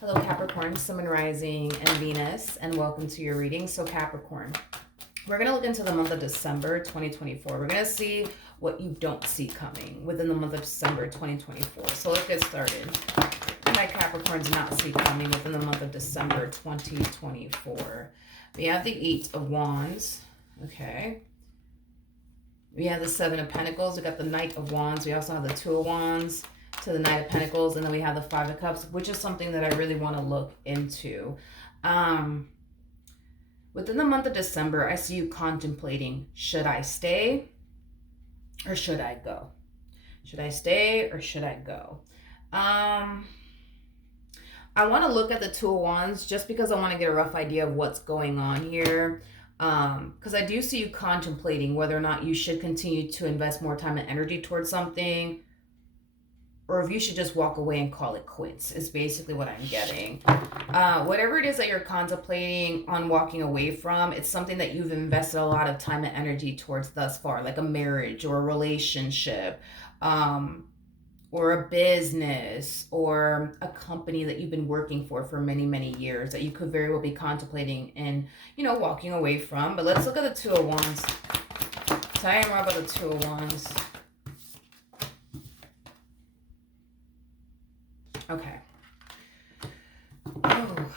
Hello Capricorn, Sun, Moon, Rising, and Venus, and welcome to your reading. So Capricorn, we're going to look into the month of December 2024. We're going to see what you don't see coming within the month of December 2024. So let's get started. My Capricorns not see coming within the month of December 2024. We have the Eight of Wands, okay? We have the Seven of Pentacles. We got the Knight of Wands. We also have the Two of Wands to the Knight of Pentacles, and then we have the Five of Cups, which is something that I really want to look into. Within the month of December, I see you contemplating, should I stay or should I go? Should I stay or should I go? I want to look at the Two of Wands just because I want to get a rough idea of what's going on here. Because I do see you contemplating whether or not you should continue to invest more time and energy towards something, or if you should just walk away and call it quits, is basically what I'm getting. Whatever it is that you're contemplating on walking away from, it's something that you've invested a lot of time and energy towards thus far, like a marriage or a relationship, or a business or a company that you've been working for many, many years that you could very well be contemplating and, walking away from. But let's look at the Two of Wands. Tell me more about the Two of Wands. Okay. Oh.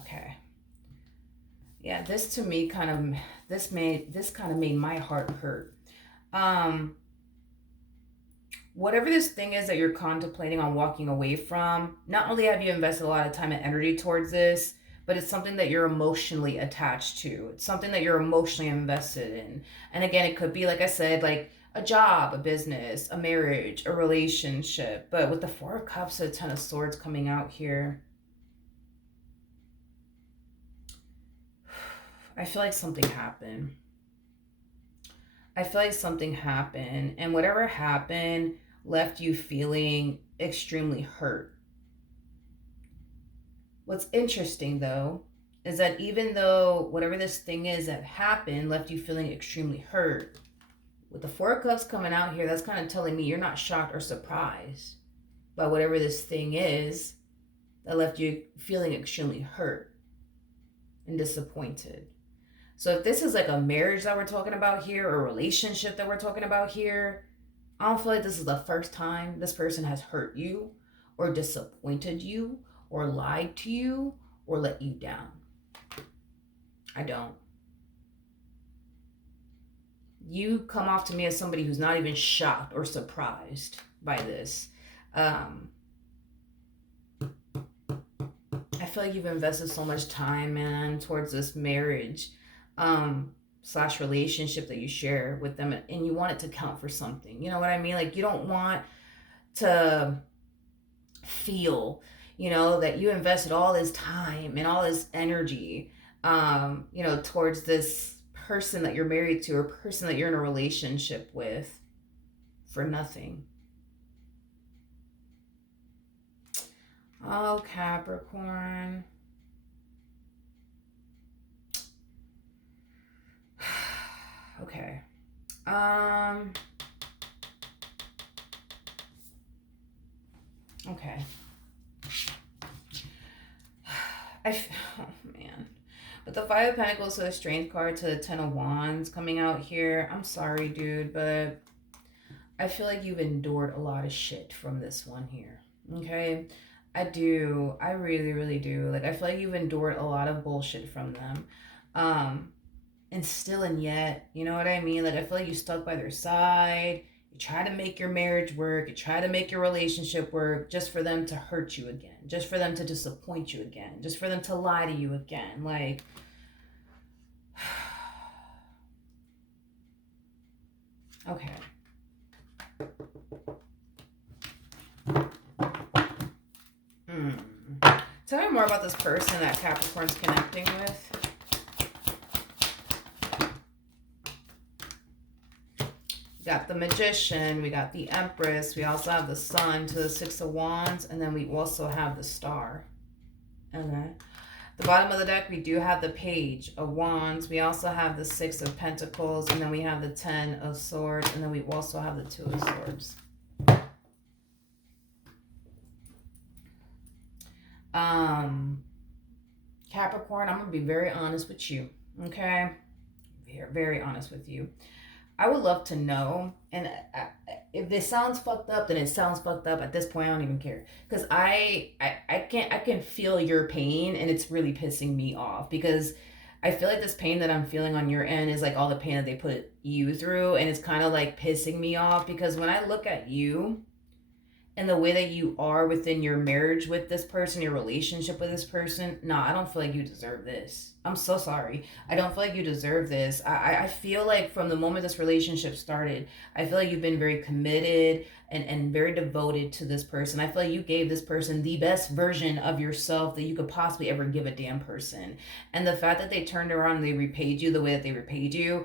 Okay. Yeah, this to me kind of made my heart hurt. Whatever this thing is that you're contemplating on walking away from, not only have you invested a lot of time and energy towards this, but it's something that you're emotionally attached to. It's something that you're emotionally invested in. And again, it could be, like I said, like a job, a business, a marriage, a relationship. But with the Four of Cups and the Ten of Swords coming out here, I feel like something happened. And whatever happened left you feeling extremely hurt. What's interesting, though, is that even though whatever this thing is that happened left you feeling extremely hurt, with the Four of Cups coming out here, that's kind of telling me you're not shocked or surprised by whatever this thing is that left you feeling extremely hurt and disappointed. So if this is like a marriage that we're talking about here, or a relationship that we're talking about here, I don't feel like this is the first time this person has hurt you or disappointed you or lied to you or let you down. I don't. You come off to me as somebody who's not even shocked or surprised by this. I feel like you've invested so much time, man, towards this marriage / relationship that you share with them, and you want it to count for something. You know what I mean? Like, you don't want to feel, that you invested all this time and all this energy, towards this person that you're married to or person that you're in a relationship with for nothing. Oh, Capricorn. Okay. Okay. Oh man. But the Five of Pentacles to the Strength card to the Ten of Wands coming out here. I'm sorry, dude, but I feel like you've endured a lot of shit from this one here. Okay? I do. I really, really do. Like, I feel like you've endured a lot of bullshit from them. And still and yet, you know what I mean? Like, I feel like you stuck by their side. You try to make your marriage work. You try to make your relationship work just for them to hurt you again. Just for them to disappoint you again. Just for them to lie to you again. Like, okay. Tell me more about this person that Capricorn's connecting with. We got the Magician, we got the Empress, we also have the Sun to the Six of Wands, and then we also have the Star. Okay. The bottom of the deck, we do have the Page of Wands. We also have the Six of Pentacles, and then we have the Ten of Swords, and then we also have the Two of Swords. Um, Capricorn, I'm going to be very honest with you. Okay? Very, very honest with you. I would love to know, and if this sounds fucked up, then it sounds fucked up. At this point, I don't even care, because I can feel your pain, and it's really pissing me off, because I feel like this pain that I'm feeling on your end is like all the pain that they put you through, and it's kind of like pissing me off, because when I look at you and the way that you are within your marriage with this person, your relationship with this person, nah, I don't feel like you deserve this. I'm so sorry. I don't feel like you deserve this. I feel like from the moment this relationship started, I feel like you've been very committed and very devoted to this person. I feel like you gave this person the best version of yourself that you could possibly ever give a damn person. And the fact that they turned around and they repaid you the way that they repaid you,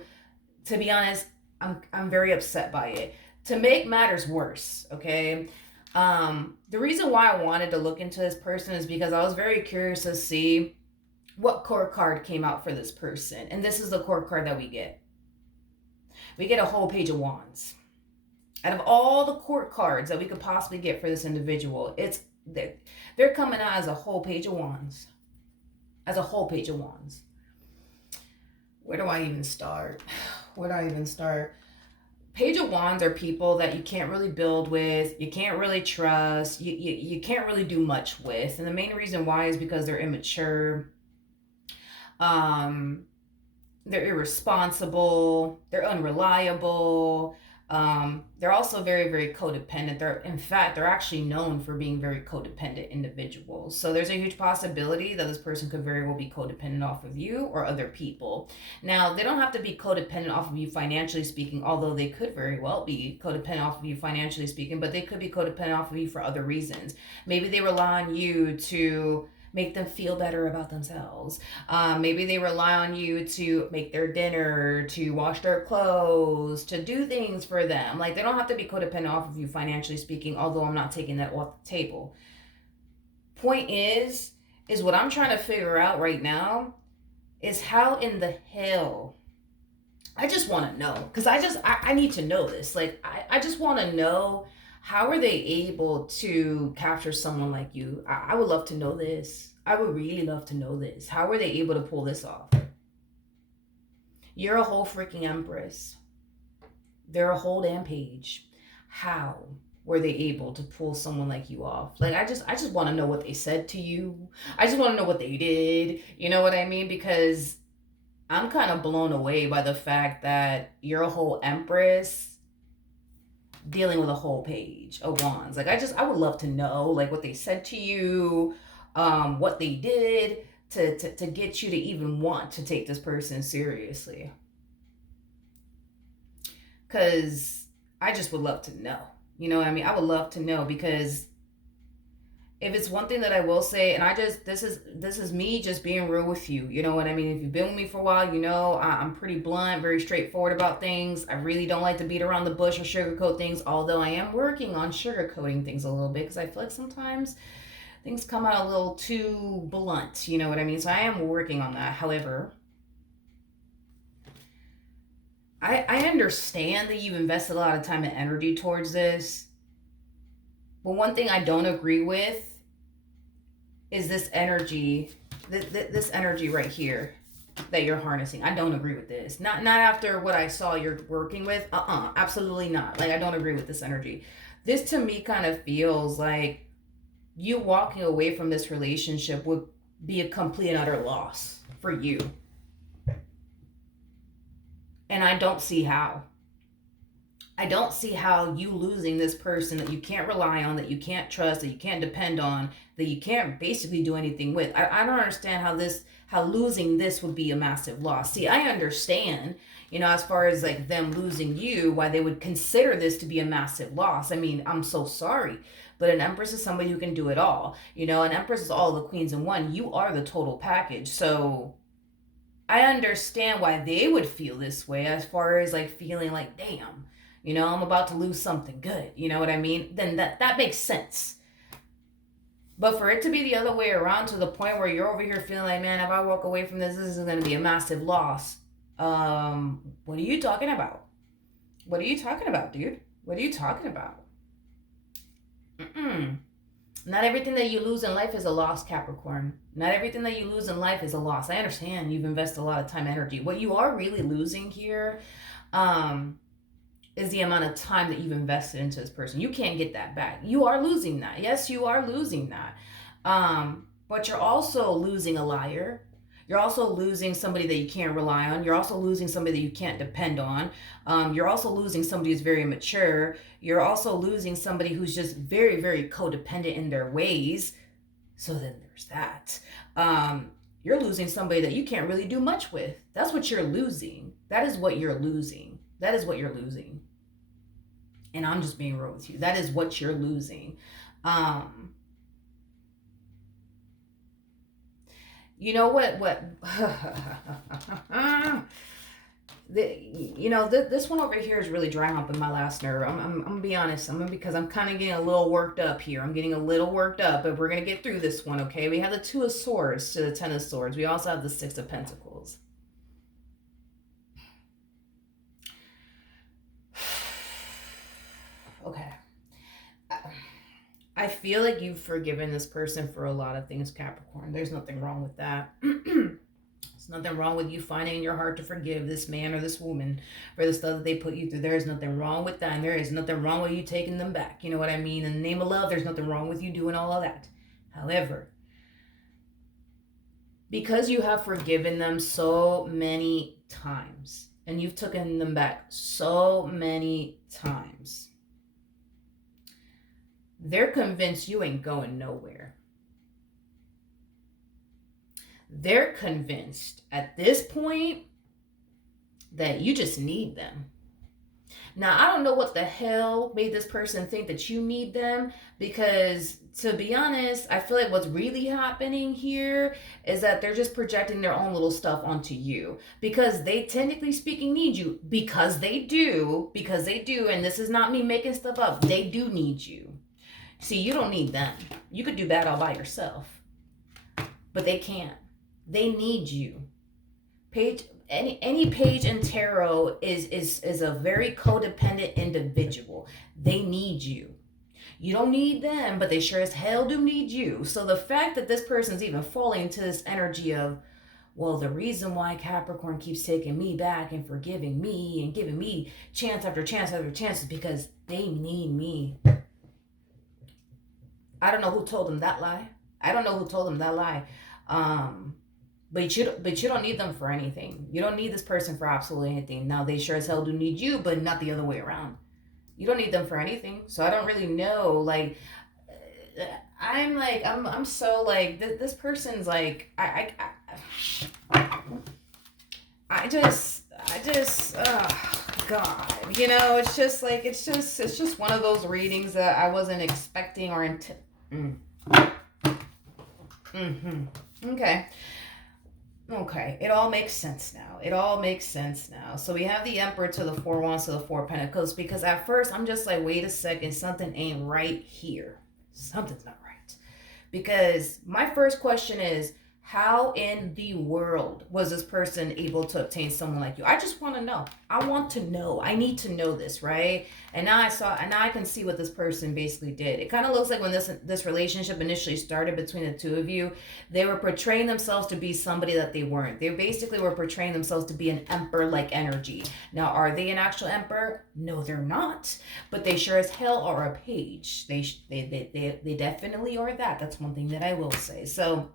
to be honest, I'm very upset by it. To make matters worse, okay? The reason why I wanted to look into this person is because I was very curious to see what court card came out for this person. And this is the court card that we get. We get a whole page of wands. Out of all the court cards that we could possibly get for this individual, they're coming out as a whole page of wands. As a whole page of wands. Where do I even start? Where do I even start? Page of Wands are people that you can't really build with, you can't really trust, you can't really do much with. And the main reason why is because they're immature, they're irresponsible, they're unreliable, they're also very, very codependent. They're actually known for being very codependent individuals. So there's a huge possibility that this person could very well be codependent off of you or other people. Now, they don't have to be codependent off of you financially speaking, although they could very well be codependent off of you financially speaking, but they could be codependent off of you for other reasons. Maybe they rely on you to make them feel better about themselves. Maybe they rely on you to make their dinner, to wash their clothes, to do things for them. Like, they don't have to be codependent off of you financially speaking, although I'm not taking that off the table. Point is what I'm trying to figure out right now is how in the hell, I just want to know, because I need to know this. Like, I just want to know, how are they able to capture someone like you? I would love to know this. I would really love to know this. How were they able to pull this off? You're a whole freaking empress. They're a whole damn page. How were they able to pull someone like you off? Like, I just want to know what they said to you. I just want to know what they did. You know what I mean? Because I'm kind of blown away by the fact that you're a whole empress dealing with a whole page of wands. Like, I would love to know, like, what they said to you, what they did to get you to even want to take this person seriously. Because I just would love to know. You know what I mean? I would love to know, because if it's one thing that I will say, and this is me just being real with you. You know what I mean? If you've been with me for a while, you know I'm pretty blunt, very straightforward about things. I really don't like to beat around the bush or sugarcoat things, although I am working on sugarcoating things a little bit, because I feel like sometimes things come out a little too blunt. You know what I mean? So I am working on that. However, I understand that you've invested a lot of time and energy towards this. But one thing I don't agree with is this energy, this energy right here that you're harnessing. I don't agree with this. Not after what I saw you're working with. Absolutely not. Like, I don't agree with this energy. This to me kind of feels like you walking away from this relationship would be a complete and utter loss for you. And I don't see how. I don't see how you losing this person that you can't rely on, that you can't trust, that you can't depend on, that you can't basically do anything with. I don't understand how losing this would be a massive loss. See, I understand, as far as like them losing you, why they would consider this to be a massive loss. I mean, I'm so sorry. But an empress is somebody who can do it all. An empress is all the queens in one. You are the total package. So I understand why they would feel this way, as far as like feeling like, damn, I'm about to lose something good. You know what I mean? Then that makes sense. But for it to be the other way around, to the point where you're over here feeling like, man, if I walk away from this is going to be a massive loss. What are you talking about? What are you talking about, dude? What are you talking about? Not everything that you lose in life is a loss, Capricorn. Not everything that you lose in life is a loss. I understand you've invested a lot of time and energy. What you are really losing here is the amount of time that you've invested into this person. You can't get that back. You are losing that. Yes, you are losing that. But you're also losing a liar. You're also losing somebody that you can't rely on. You're also losing somebody that you can't depend on. You're also losing somebody who's very mature. You're also losing somebody who's just very, very codependent in their ways. So then there's that. You're losing somebody that you can't really do much with. That's what you're losing. That is what you're losing. That is what you're losing. And I'm just being real with you. That is what you're losing. You know what this one over here is really dry humping my last nerve. I'm gonna be honest. Because I'm kind of getting a little worked up here. I'm getting a little worked up, but we're gonna get through this one, okay? We have the Two of Swords to the Ten of Swords. We also have the Six of Pentacles. Okay. I feel like you've forgiven this person for a lot of things, Capricorn. There's nothing wrong with that. There's nothing wrong with you finding in your heart to forgive this man or this woman for the stuff that they put you through. There is nothing wrong with that. And there is nothing wrong with you taking them back. You know what I mean? In the name of love, there's nothing wrong with you doing all of that. However, because you have forgiven them so many times and you've taken them back so many times, they're convinced you ain't going nowhere. They're convinced at this point that you just need them. Now, I don't know what the hell made this person think that you need them, because to be honest, I feel like what's really happening here is that they're just projecting their own little stuff onto you, because they technically speaking need you, because they do, and this is not me making stuff up. They do need you. See, you don't need them. You could do that all by yourself, but they can't. They need you. Any page in tarot is a very codependent individual. They need you. You don't need them, but they sure as hell do need you. So the fact that this person's even falling into this energy of, well, the reason why Capricorn keeps taking me back and forgiving me and giving me chance after chance after chance is because they need me. I don't know who told them that lie. But you don't need them for anything. You don't need this person for absolutely anything. Now, they sure as hell do need you, but not the other way around. You don't need them for anything. So I don't really know. Like, I'm so like, this person's like, I just, oh God, you know, it's just one of those readings that I wasn't expecting or Okay, it all makes sense now. So we have the Emperor to the Four Wands to the Four Pentacles, because at first I'm just like, wait a second, something ain't right here. Something's not right. Because my first question is, how in the world was this person able to obtain someone like you? I just want to know. I want to know. I need to know this, right? And now I can see what this person basically did. It kind of looks like when this relationship initially started between the two of you, they were portraying themselves to be somebody that they weren't. They basically were portraying themselves to be an emperor-like energy. Now, are they an actual emperor? No, they're not. But they sure as hell are a page. They definitely are that. That's one thing that I will say. So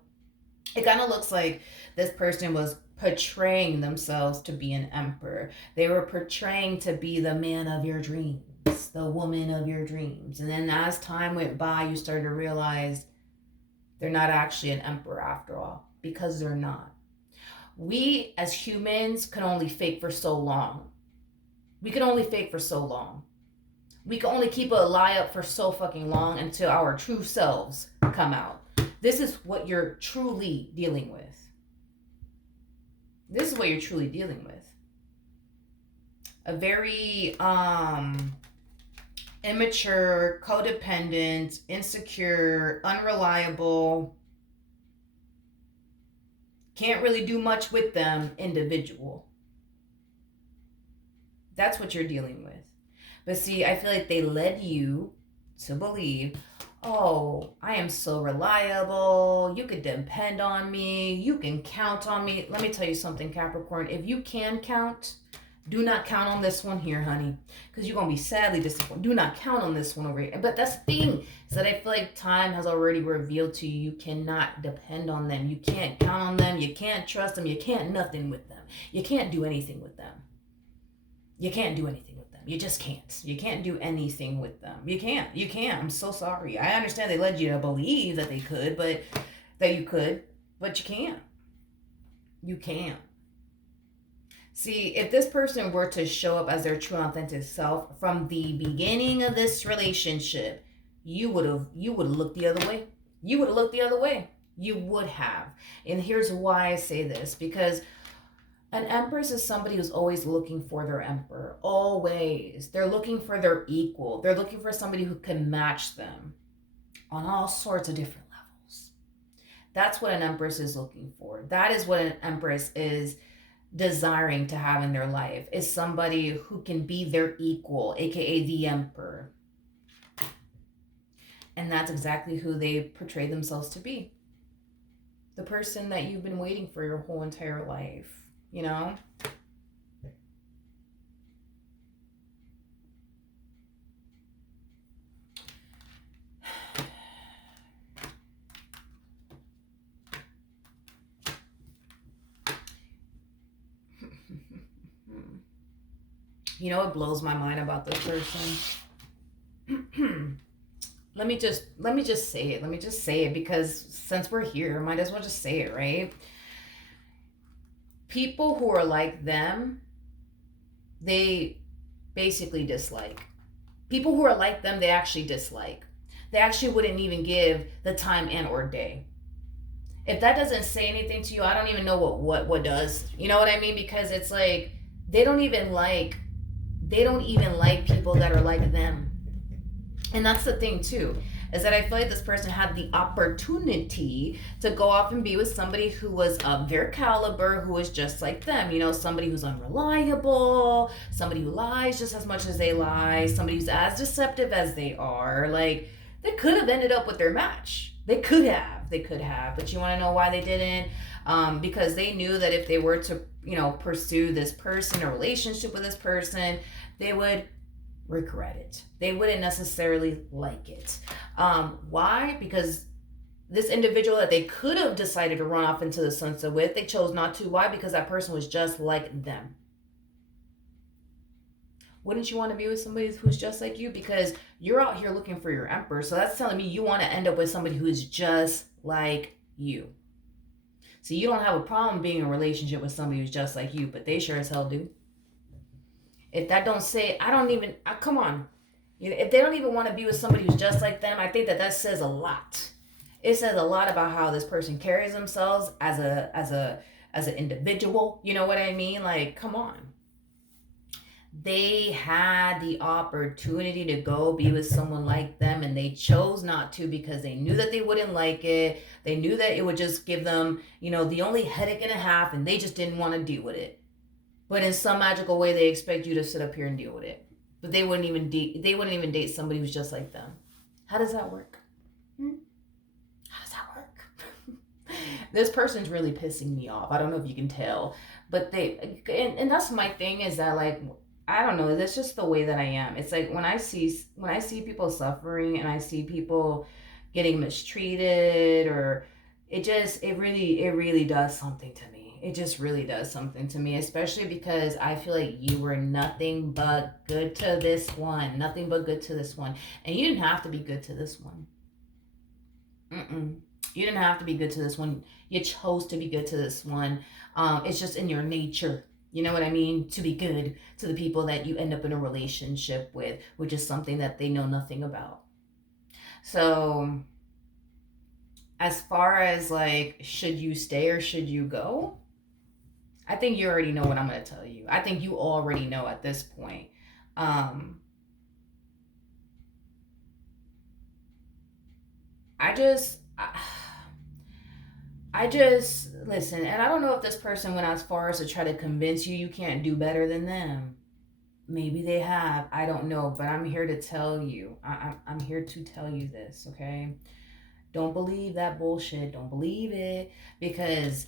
it kind of looks like this person was portraying themselves to be an emperor. They were portraying to be the man of your dreams, the woman of your dreams. And then as time went by, you started to realize they're not actually an emperor after all, because they're not. We as humans can only fake for so long. We can only fake for so long. We can only keep a lie up for so fucking long until our true selves come out. This is what you're truly dealing with. A very immature, codependent, insecure, unreliable, can't really do much with them individual. That's what you're dealing with. But see, I feel like they led you to believe, oh, I am so reliable. You could depend on me. You can count on me. Let me tell you something, Capricorn. If you can count, do not count on this one here, honey, because you're going to be sadly disappointed. Do not count on this one over here. But that's the thing, is that I feel like time has already revealed to you, you cannot depend on them. You can't count on them. You can't trust them. You can't nothing with them. You can't do anything with them. You can't do anything with them. You just can't. You can't do anything with them. You can't. You can't. I'm so sorry. I understand they led you to believe that they could, but that you could, but you can't. You can't. See, if this person were to show up as their true authentic self from the beginning of this relationship, you would have looked the other way. You would have looked the other way. You would have. And here's why I say this, because an empress is somebody who's always looking for their emperor. Always. They're looking for their equal. They're looking for somebody who can match them on all sorts of different levels. That's what an empress is looking for. That is what an empress is desiring to have in their life, is somebody who can be their equal, aka the emperor. And that's exactly who they portray themselves to be. The person that you've been waiting for your whole entire life. You know? You know what blows my mind about this person? Let me just say it. Let me just say it, because since we're here, might as well just say it, right? People who are like them, they basically dislike. People who are like them, they actually dislike. They actually wouldn't even give the time and or day. If that doesn't say anything to you, I don't even know what does. You know what I mean? Because it's like they don't even like people that are like them. And that's the thing too, is that I feel like this person had the opportunity to go off and be with somebody who was of their caliber, who was just like them. You know, somebody who's unreliable, somebody who lies just as much as they lie, somebody who's as deceptive as they are. Like, they could have ended up with their match. They could have. But you want to know why they didn't? Because they knew that if they were to, pursue this person, a relationship with this person, they would regret it. They wouldn't necessarily like it. Why? Because this individual that they could have decided to run off into the sunset with, they chose not to. Why? Because that person was just like them. Wouldn't you want to be with somebody who's just like you? Because you're out here looking for your emperor. So that's telling me you want to end up with somebody who's just like you. So you don't have a problem being in a relationship with somebody who's just like you, but they sure as hell do. If that don't say, come on. If they don't even want to be with somebody who's just like them, I think that says a lot. It says a lot about how this person carries themselves as an individual. You know what I mean? Like, come on. They had the opportunity to go be with someone like them, and they chose not to because they knew that they wouldn't like it. They knew that it would just give them, the only headache and a half, and they just didn't want to deal with it. But in some magical way, they expect you to sit up here and deal with it. But they wouldn't even date somebody who's just like them. How does that work? How does that work? This person's really pissing me off. I don't know if you can tell, but and that's my thing, is that, like, I don't know, that's just the way that I am. It's like when I see people suffering and I see people getting mistreated, or it really does something to me. It just really does something to me, especially because I feel like you were nothing but good to this one. Nothing but good to this one. And you didn't have to be good to this one. You didn't have to be good to this one. You chose to be good to this one. It's just in your nature. You know what I mean? To be good to the people that you end up in a relationship with, which is something that they know nothing about. So, as far as, like, should you stay or should you go? I think you already know what I'm going to tell you. I think you already know at this point. I just listen, and I don't know if this person went as far as to try to convince you can't do better than them. Maybe they have. I don't know. But I'm here to tell you. I'm here to tell you this, okay? Don't believe that bullshit. Don't believe it. Because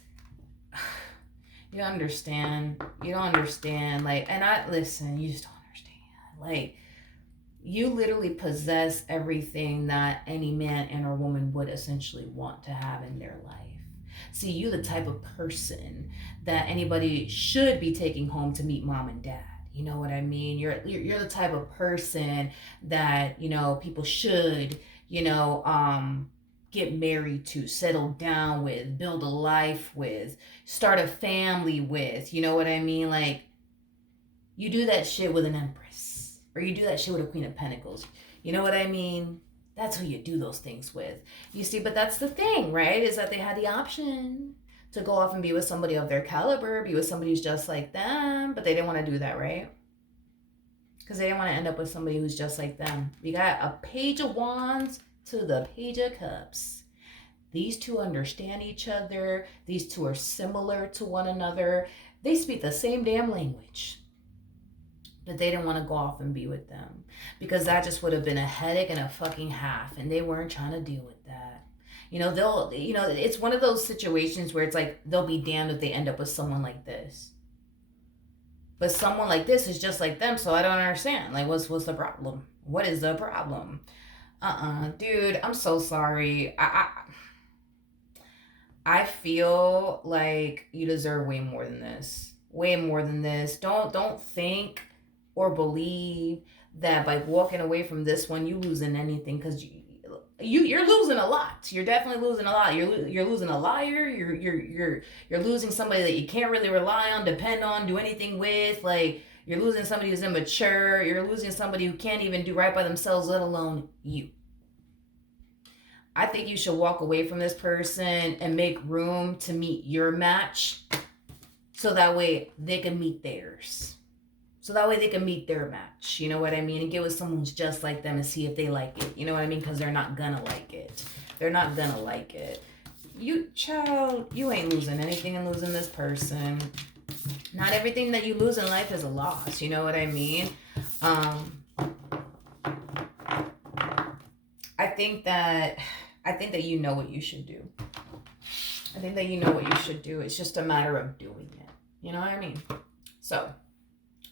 you don't understand. You don't understand. Like, and I, listen, you just don't understand. Like, you literally possess everything that any man and or woman would essentially want to have in their life. See, you the type of person that anybody should be taking home to meet mom and dad. You know what I mean? You're the type of person that, people should, get married to, settle down with, build a life with, start a family with. You know what I mean? Like, you do that shit with an empress, or you do that shit with a queen of pentacles. You know what I mean? That's who you do those things with. You see, but that's the thing, right? Is that they had the option to go off and be with somebody of their caliber, be with somebody who's just like them, but they didn't want to do that, right? Because they didn't want to end up with somebody who's just like them. We got a page of wands to the page of cups. These two understand each other. These two are similar to one another. They speak the same damn language. But they didn't want to go off and be with them, because that just would have been a headache and a fucking half, and they weren't trying to deal with that. It's one of those situations where it's like they'll be damned if they end up with someone like this. But someone like this is just like them, so I don't understand. Like, what's the problem? What is the problem? Dude, I'm so sorry. I feel like you deserve way more than this. Way more than this. Don't think or believe that by walking away from this one you losing anything, because you're losing a lot. You're definitely losing a lot. You're losing a liar. You're losing somebody that you can't really rely on, depend on, do anything with. Like, you're losing somebody who's immature. You're losing somebody who can't even do right by themselves, let alone you. I think you should walk away from this person and make room to meet your match, so that way they can meet theirs. So that way they can meet their match. You know what I mean? And get with someone who's just like them and see if they like it. You know what I mean? Because they're not gonna like it. They're not gonna like it. Child, you ain't losing anything in losing this person. Not everything that you lose in life is a loss. You know what I mean? I think that you know what you should do. I think that you know what you should do. It's just a matter of doing it. You know what I mean? So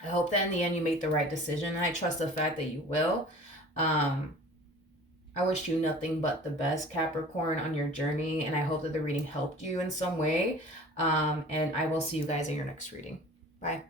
I hope that in the end you make the right decision. I trust the fact that you will. I wish you nothing but the best, Capricorn, on your journey. And I hope that the reading helped you in some way. And I will see you guys in your next reading. Bye.